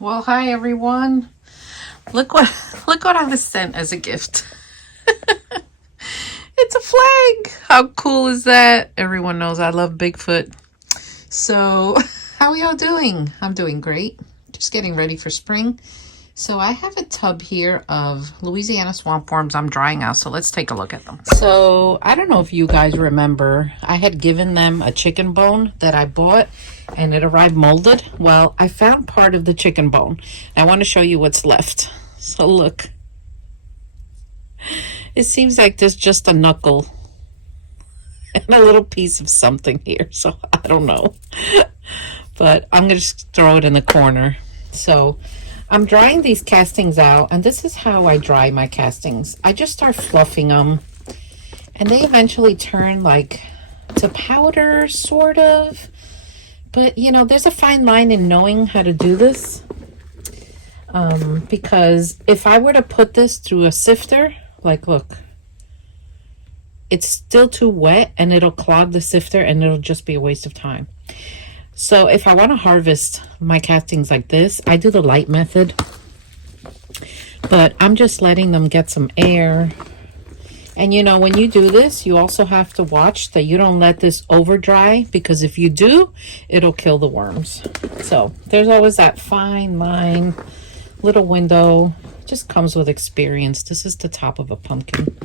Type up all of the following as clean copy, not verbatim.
Well, hi everyone. Look what I was sent as a gift. It's a flag. How cool is that? Everyone knows I love Bigfoot. So, how are y'all doing? I'm doing great. Just getting ready for spring. So I have a tub here of Louisiana swamp worms I'm drying out. So let's take a look at them. So I don't know if you guys remember, I had given them a chicken bone that I bought and it arrived molded. Well, I found part of the chicken bone. I want to show you what's left. So look, it seems like there's just a knuckle and a little piece of something here. So I don't know, but I'm going to just throw it in the corner. So I'm drying these castings out, and this is how I dry my castings. I just start fluffing them, and they eventually turn like to powder, sort of. But, you know, there's a fine line in knowing how to do this. Because if I were to put this through a sifter, like, look, it's still too wet, and it'll clog the sifter, and it'll just be a waste of time. So if I want to harvest my castings like this, I do the light method. But I'm just letting them get some air. And you know, when you do this, you also have to watch that you don't let this over dry, because if you do, it'll kill the worms. So there's always that fine line, little window. It just comes with experience. This is the top of a pumpkin.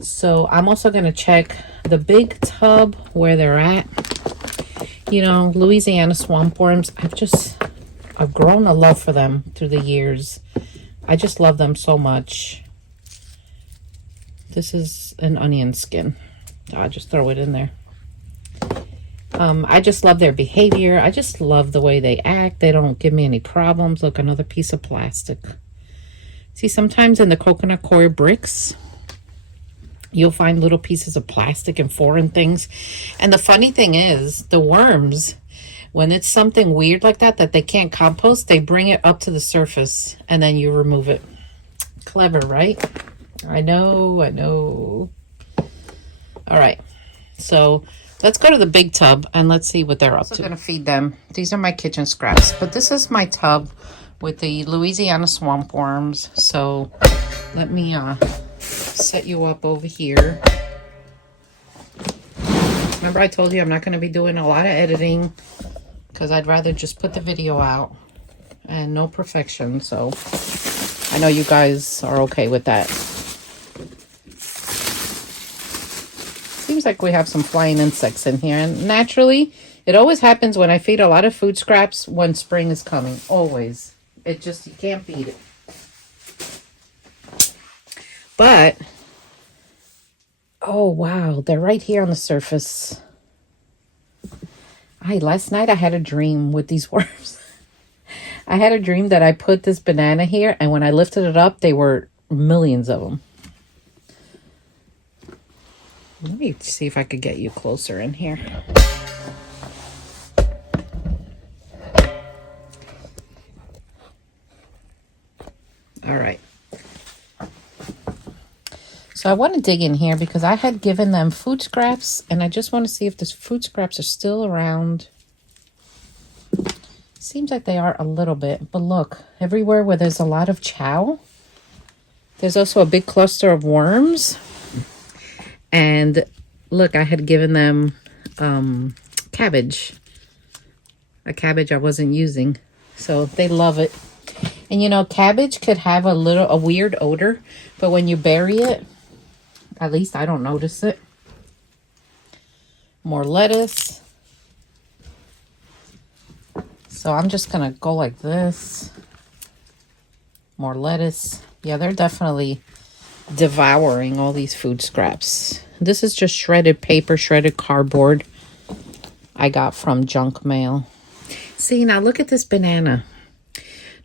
So I'm also going to check the big tub where they're at. You know, Louisiana swamp worms, I've grown a love for them through the years. I just love them so much. This is an onion skin. I'll just throw it in there. I just love their behavior. I just love the way they act. They don't give me any problems. Look, another piece of plastic. See, sometimes in the coconut coir bricks, you'll find little pieces of plastic and foreign things. And the funny thing is, the worms, when it's something weird like that they can't compost, they bring it up to the surface and then you remove it. Clever, right? I know. All right. So let's go to the big tub and let's see what they're up to. I'm going to feed them. These are my kitchen scraps. But this is my tub with the Louisiana swamp worms. So let me set you up over here. Remember I told you I'm not going to be doing a lot of editing because I'd rather just put the video out, and no perfection. So I know you guys are okay with that. Seems like we have some flying insects in here, and naturally it always happens when I feed a lot of food scraps when spring is coming. Always. It just, you can't beat it. But, oh wow, they're right here on the surface. Last night I had a dream with these worms. I had a dream that I put this banana here, and when I lifted it up, they were millions of them. Let me see if I could get you closer in here. All right. So I want to dig in here because I had given them food scraps, and I just want to see if the food scraps are still around. Seems like they are a little bit, but look, everywhere where there's a lot of chow, there's also a big cluster of worms. And look, I had given them cabbage, a cabbage I wasn't using, so they love it. And you know, cabbage could have a weird odor, but when you bury it, at least I don't notice it. More lettuce. So I'm just going to go like this. More lettuce. Yeah, they're definitely devouring all these food scraps. This is just shredded paper, shredded cardboard I got from junk mail. See, now look at this banana.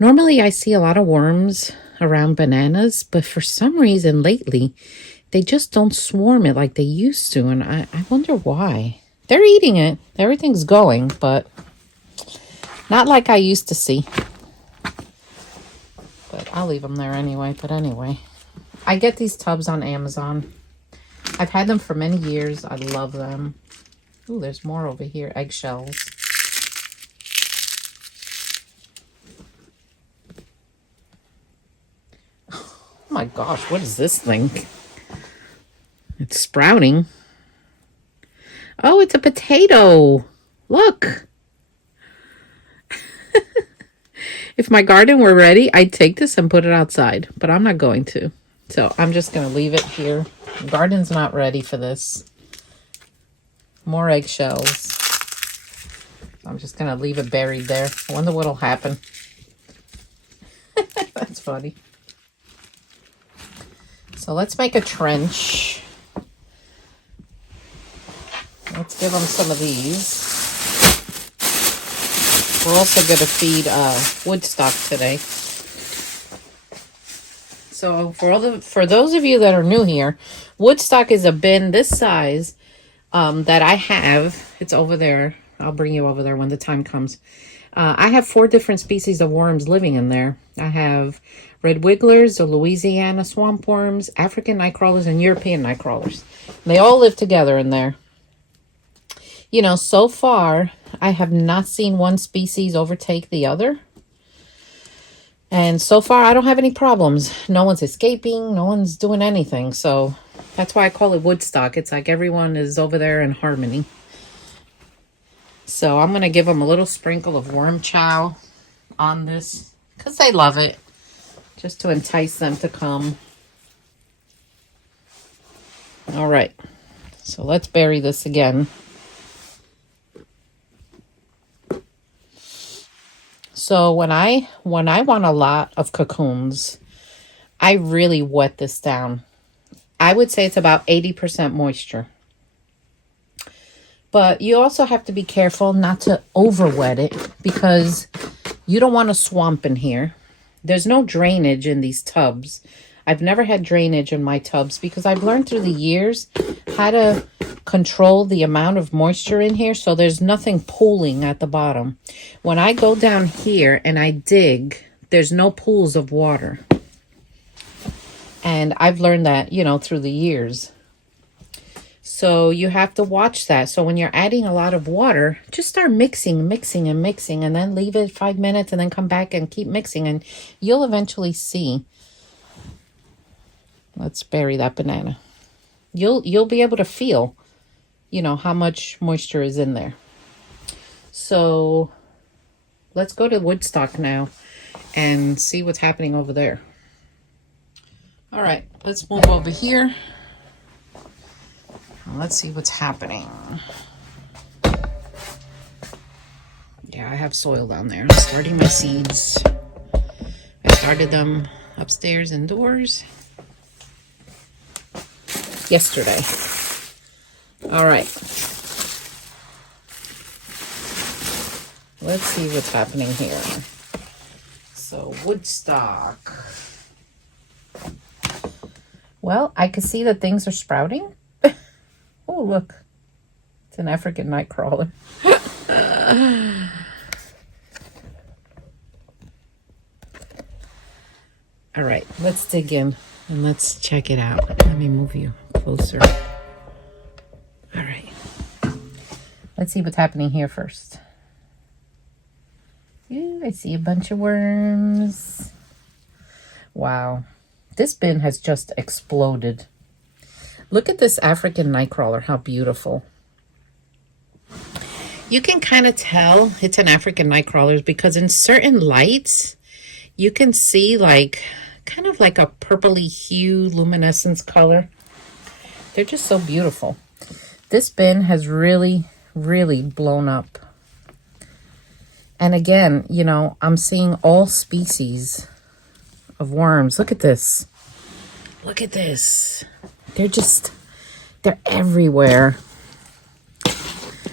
Normally I see a lot of worms around bananas, but for some reason lately, they just don't swarm it like they used to, and I wonder why. They're eating it. Everything's going, but not like I used to see. But I'll leave them there anyway. But anyway, I get these tubs on Amazon. I've had them for many years. I love them. Ooh, there's more over here. Eggshells. my gosh, what is this thing? It's sprouting. Oh, it's a potato. Look. If my garden were ready, I'd take this and put it outside, but I'm not going to. So I'm just going to leave it here. The garden's not ready for this. More eggshells. I'm just going to leave it buried there. I wonder what'll happen. That's funny. So let's make a trench. Let's give them some of these. We're also going to feed Woodstock today. So for those of you that are new here, Woodstock is a bin this size that I have. It's over there. I'll bring you over there when the time comes. I have 4 different species of worms living in there. I have red wigglers, the Louisiana swamp worms, African night crawlers, and European night crawlers. And they all live together in there. You know, so far, I have not seen one species overtake the other. And so far, I don't have any problems. No one's escaping. No one's doing anything. So that's why I call it Woodstock. It's like everyone is over there in harmony. So I'm going to give them a little sprinkle of worm chow on this because they love it. Just to entice them to come. All right. So let's bury this again. So when I want a lot of cocoons, I really wet this down. I would say it's about 80% moisture. But you also have to be careful not to over wet it because you don't want a swamp in here. There's no drainage in these tubs. I've never had drainage in my tubs because I've learned through the years how to control the amount of moisture in here so there's nothing pooling at the bottom. When I go down here and I dig, there's no pools of water. And I've learned that, you know, through the years. So you have to watch that. So when you're adding a lot of water, just start mixing, and then leave it 5 minutes and then come back and keep mixing and you'll eventually see. Let's bury that banana. You'll be able to feel, you know, how much moisture is in there. So let's go to Woodstock now and see what's happening over there. All right, let's move over here. Let's see what's happening. Yeah, I have soil down there. I'm starting my seeds. I started them upstairs indoors yesterday. All right. Let's see what's happening here. So, Woodstock. Well, I can see that things are sprouting. Oh, look. It's an African night crawler. All right, let's dig in and let's check it out. Let me move you closer. All right. Let's see what's happening here first. Ooh, I see a bunch of worms. Wow. This bin has just exploded. Look at this African nightcrawler, how beautiful. You can kind of tell it's an African nightcrawler because in certain lights, you can see like, kind of like a purpley hue luminescence color. They're just so beautiful. This bin has really, really blown up. And again, you know, I'm seeing all species of worms. Look at this. Look at this. They're everywhere.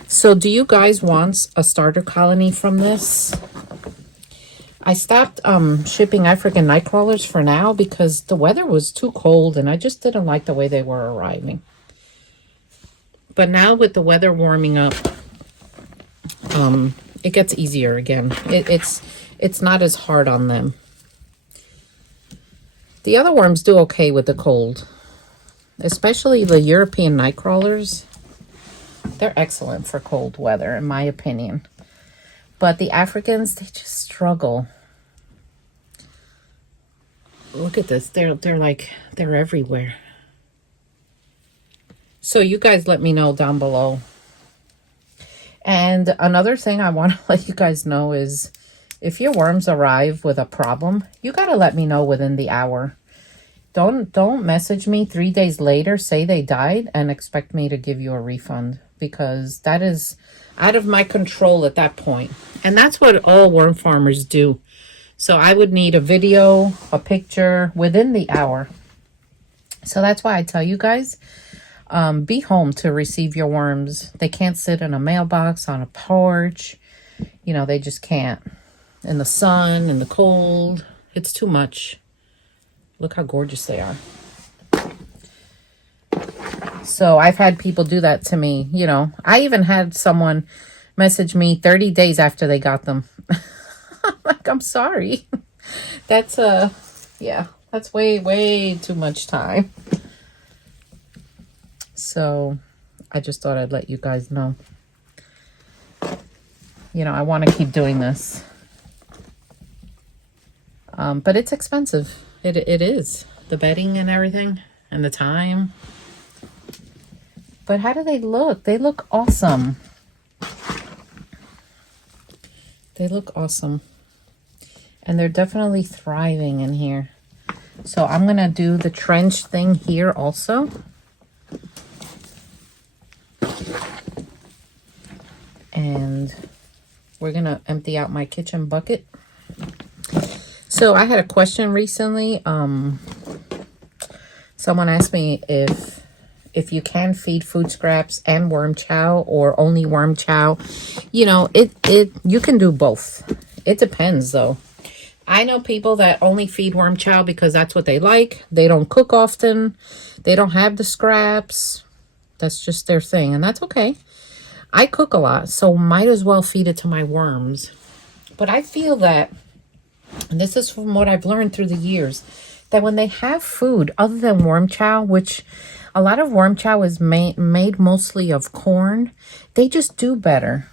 So do you guys want a starter colony from this? I stopped shipping African night crawlers for now because the weather was too cold and I just didn't like the way they were arriving. But now with the weather warming up, it gets easier again. It's not as hard on them. The other worms do okay with the cold. Especially the European night crawlers. They're excellent for cold weather, in my opinion. But the Africans, they just struggle. Look at this. They're everywhere. So you guys let me know down below. And another thing I want to let you guys know is if your worms arrive with a problem, you got to let me know within the hour. Don't message me 3 days later, say they died, and expect me to give you a refund, because that is out of my control at that point. And that's what all worm farmers do. So I would need a video, a picture within the hour. So that's why I tell you guys, be home to receive your worms. They can't sit in a mailbox, on a porch. You know, they just can't. In the sun, in the cold. It's too much. Look how gorgeous they are. So I've had people do that to me. You know, I even had someone message me 30 days after they got them. Like, I'm sorry. That's, yeah, that's way too much time. So I just thought I'd let you guys know. You know, I want to keep doing this. But it's expensive. It is. The bedding and everything. And the time. But how do they look? They look awesome. They look awesome. And they're definitely thriving in here. So I'm going to do the trench thing here also. And we're going to empty out my kitchen bucket. So I had a question recently. Someone asked me if you can feed food scraps and worm chow or only worm chow. You know, you can do both. It depends though. I know people that only feed worm chow because that's what they like. They don't cook often. They don't have the scraps. That's just their thing, and that's okay. I cook a lot, so might as well feed it to my worms. But I feel that, and this is from what I've learned through the years, that when they have food other than worm chow, which a lot of worm chow is made mostly of corn, they just do better.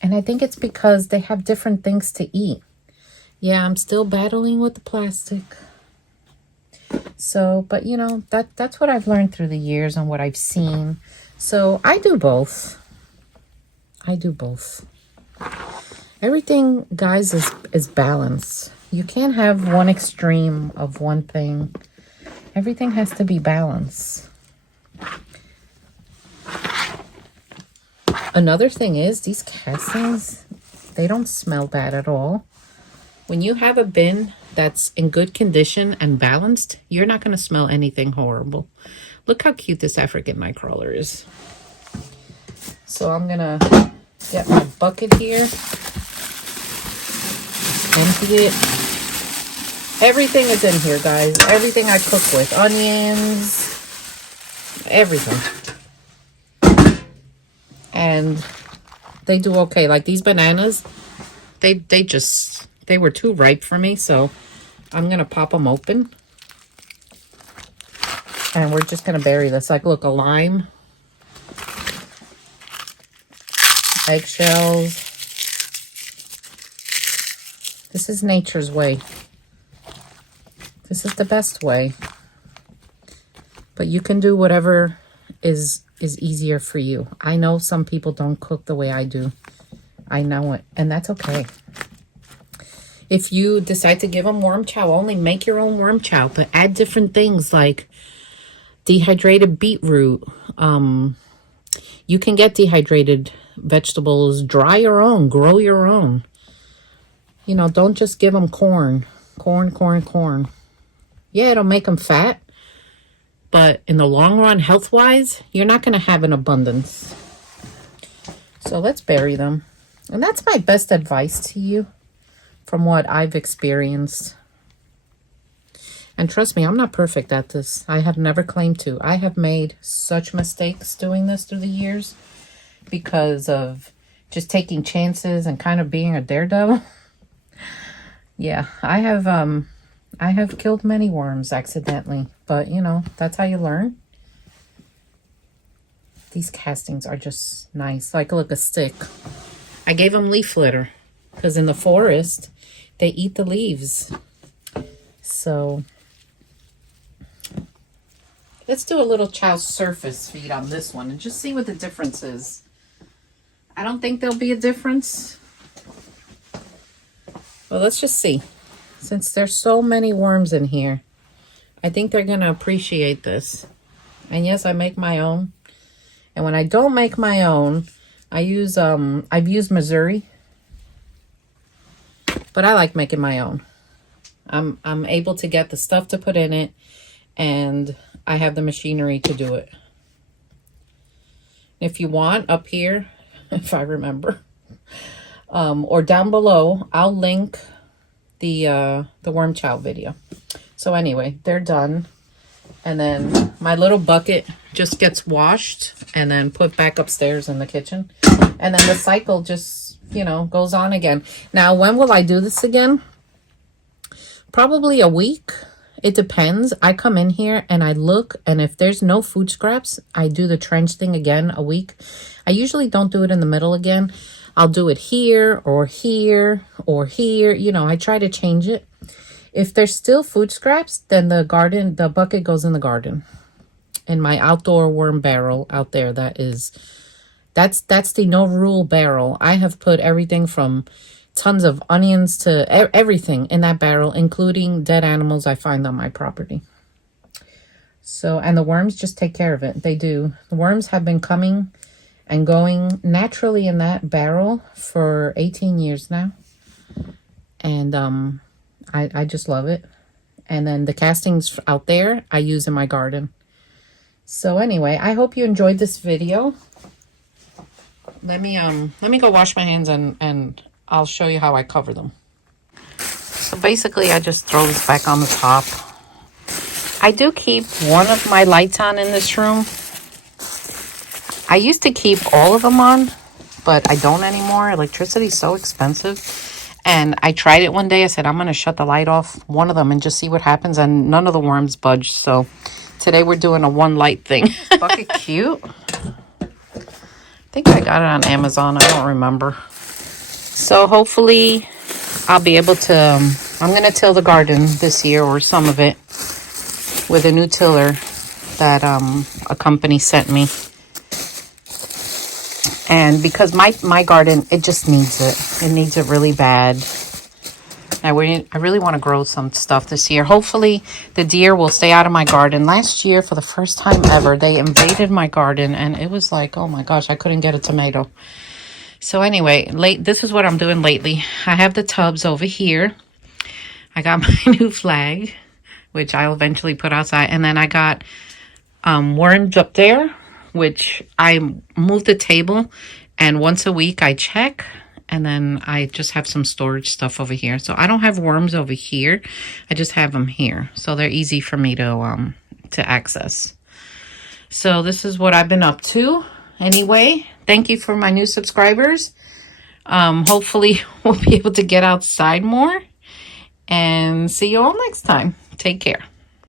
And I think it's because they have different things to eat. Yeah, I'm still battling with the plastic. So, but you know, that's what I've learned through the years and what I've seen. So I do both. I do both. Everything, guys, is balance. You can't have one extreme of one thing. Everything has to be balanced. Another thing is these castings, they don't smell bad at all. When you have a bin that's in good condition and balanced, you're not going to smell anything horrible. Look how cute this African nightcrawler is. So I'm going to get my bucket here. Empty it. Everything is in here, guys. Everything I cook with. Onions. Everything. And they do okay. Like these bananas, they were too ripe for me, so I'm going to pop them open. And we're just going to bury this. Like, look, a lime. Eggshells. This is nature's way. This is the best way. But you can do whatever is easier for you. I know some people don't cook the way I do. I know it, and that's okay. If you decide to give them worm chow only, make your own worm chow, but add different things like dehydrated beetroot. You can get dehydrated vegetables, dry your own, grow your own. You know, don't just give them corn. Corn. Yeah, it'll make them fat, but in the long run, health-wise, you're not going to have an abundance. So let's bury them. And that's my best advice to you from what I've experienced. And trust me, I'm not perfect at this. I have never claimed to. I have made such mistakes doing this through the years because of just taking chances and kind of being a daredevil. Yeah, I have killed many worms accidentally, but you know, that's how you learn. These castings are just nice. Like, look, a stick. I gave them leaf litter because in the forest, they eat the leaves. So let's do a little chow surface feed on this one and just see what the difference is. I don't think there'll be a difference. Well, let's just see. Since there's so many worms in here, I think they're going to appreciate this. And yes, I make my own. And when I don't make my own, I use, I've used Missouri. But I like making my own. I'm able to get the stuff to put in it, and I have the machinery to do it. If you want, up here, if I remember, or down below, I'll link the worm chow video. So anyway, they're done. And then my little bucket just gets washed and then put back upstairs in the kitchen. And then the cycle just, you know, goes on again. Now, when will I do this again? Probably a week. It depends. I come in here and I look, and if there's no food scraps, I do the trench thing again a week. I usually don't do it in the middle again. I'll do it here or here or here. You know, I try to change it. If there's still food scraps, then the bucket goes in the garden. In my outdoor worm barrel out there, that's the no rule barrel. I have put everything from tons of onions to everything in that barrel, including dead animals I find on my property. So, and the worms just take care of it. They do. The worms have been coming and going naturally in that barrel for 18 years now. And I just love it. And then the castings out there I use in my garden. So anyway, I hope you enjoyed this video. Let me go wash my hands and I'll show you how I cover them. So basically I just throw this back on the top. I do keep one of my lights on in this room. I used to keep all of them on, but I don't anymore. Electricity is so expensive. And I tried it one day. I said, I'm going to shut the light off one of them and just see what happens. And none of the worms budged. So today we're doing a one light thing. Bucket cute. I think I got it on Amazon. I don't remember. So hopefully I'll be able to, I'm going to till the garden this year, or some of it, with a new tiller that a company sent me. And because my garden, it just needs it. It needs it really bad. I really want to grow some stuff this year. Hopefully the deer will stay out of my garden. Last year, for the first time ever, they invaded my garden. And it was like, oh my gosh, I couldn't get a tomato. So anyway, this is what I'm doing lately. I have the tubs over here. I got my new flag, which I'll eventually put outside. And then I got worms up there, which I moved the table, and once a week I check, and then I just have some storage stuff over here. So I don't have worms over here. I just have them here. So they're easy for me to access. So this is what I've been up to. Anyway, thank you for my new subscribers. Hopefully we'll be able to get outside more, and see you all next time. Take care.